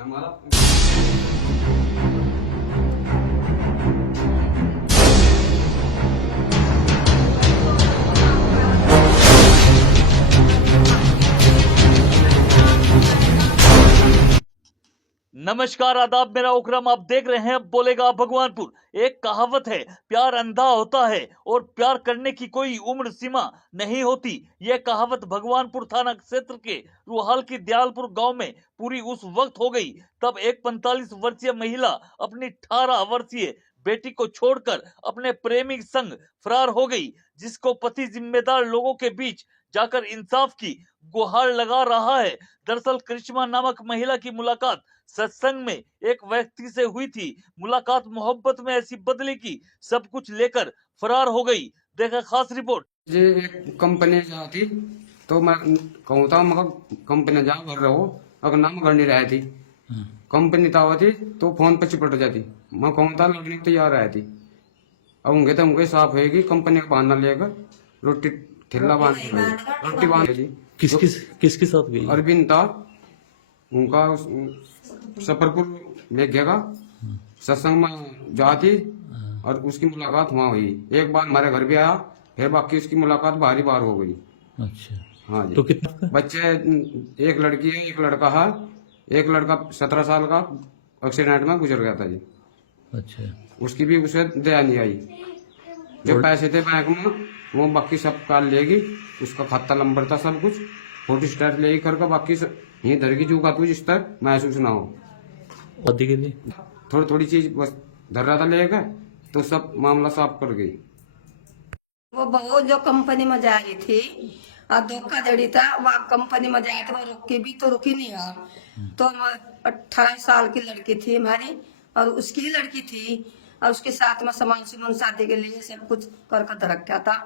हमारा नमस्कार आदाब, मेरा उकरम, आप देख रहे हैं बोलेगा भगवानपुर। एक कहावत है, प्यार अंधा होता है और प्यार करने की कोई उम्र सीमा नहीं होती। यह कहावत भगवानपुर थाना क्षेत्र के रुहाल की दयालपुर गांव में पूरी उस वक्त हो गई तब एक 45 वर्षीय महिला अपनी 18 वर्षीय बेटी को छोड़कर अपने प्रेमी संग फरार हो गई, जिसको पति जिम्मेदार लोगों के बीच जाकर इंसाफ की गुहार लगा रहा है। दरअसल करिश्मा नामक महिला की मुलाकात सत्संग में एक व्यक्ति से हुई थी। मुलाकात मोहब्बत में ऐसी बदली की सब कुछ लेकर फरार हो गई। देखा खास रिपोर्ट। जे एक कंपनी जाती तो मैं कहूँ था मगर कंपनी जा भर रहो अगर नाम करनी रही थी कंपनी तावती तो फोन पे चिपट जाती। मैं कहूँ था लड़ने को तैयार रहती। अब उनके तो उनके साफ होगी कंपनी का बहाना लेकर रोटी ठेला बांध रोटी बांध जी। किसके साथ गई? अरविंद था उनका सफरपुर ले गया सत्संग में जाती और उसकी मुलाकात वहाँ हुई। एक बार हमारे घर भी आया फिर बाकी उसकी मुलाकात बाहरी बार हो गई। अच्छा, हाँ जी। तो कितना? बच्चे एक लड़की है एक लड़का है। एक लड़का 17 साल का एक्सीडेंट में गुजर गया था जी। अच्छा, उसकी भी उसे दया नहीं आई। जो पैसे थे बैंक में वो बाकी सब काल लेगी। उसका खाता नंबर था सब कुछ फोटो स्टेट ले करके बाकी यही धर की चूका तू जिस तक महसूस ना हो। शादी के लिए थोड़ी थोड़ी चीज बस धर रहा था लेकर तो सब मामला साफ कर गई। वो बहू जो कंपनी में जा रही थी और धोखाधड़ी था वह कंपनी में जाए थे वो रुकी भी तो रुकी नहीं है। तो 18 साल की लड़की थी हमारी और उसकी ही लड़की थी और उसके साथ में सामान सुमान शादी के लिए सब कुछ करके रखा था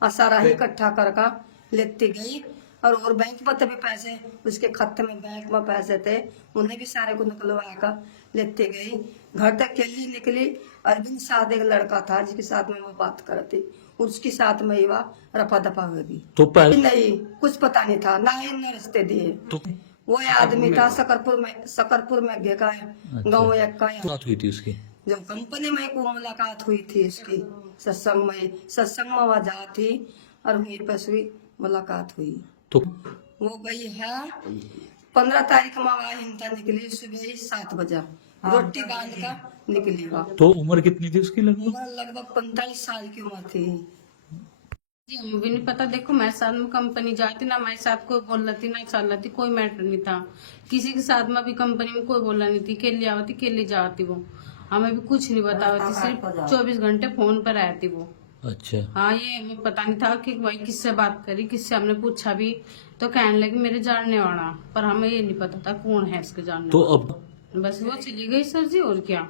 और सारा ही इकट्ठा करके लेती गई। और बैंक पर भी पैसे उसके खाते में बैंक में पैसे थे उन्हें भी सारे को निकलवा कर लेते गई। घर तक अकेली निकली। अरविंद साथ एक लड़का था जिसके साथ में वो बात करती उसके साथ में ही वह रफा दफा हो गई। तो नहीं कुछ पता नहीं था ना ही न रिश्ते दिए। तो वो आदमी था सकरपुर में गया गाँव एक का बात हुई थी उसकी? जो कंपनी में एक मुलाकात हुई थी इसकी सत्संग में वह जा थी और वहीं पर हुई मुलाकात हुई। तो वो गई है 15 तारीख में वह हिंसा निकली सुबह 7 बजे रोटी बांध कर निकली। वह तो उम्र कितनी थी उसकी लगभग? उम्र लगभग 45 साल की उम्र थी जी। हमें भी नहीं पता। देखो मेरे साथ में कंपनी जाती ना मेरे साथ कोई बोल रही थी ना चल रही थी, कोई मैटर नहीं था। किसी के साथ में भी कंपनी में कोई बोल नहीं थी। केली आवती केली जाती वो हमें भी कुछ नहीं बताती। सिर्फ 24 घंटे फोन पर रहती वो। अच्छा, हाँ ये हमें पता नहीं था कि भाई किससे बात करी किससे। हमने पूछा भी तो कहने लगे मेरे जानने वाला, पर हमें ये नहीं पता था कौन है इसके जानने तो वाला। अब बस वो चली गई सर जी और क्या।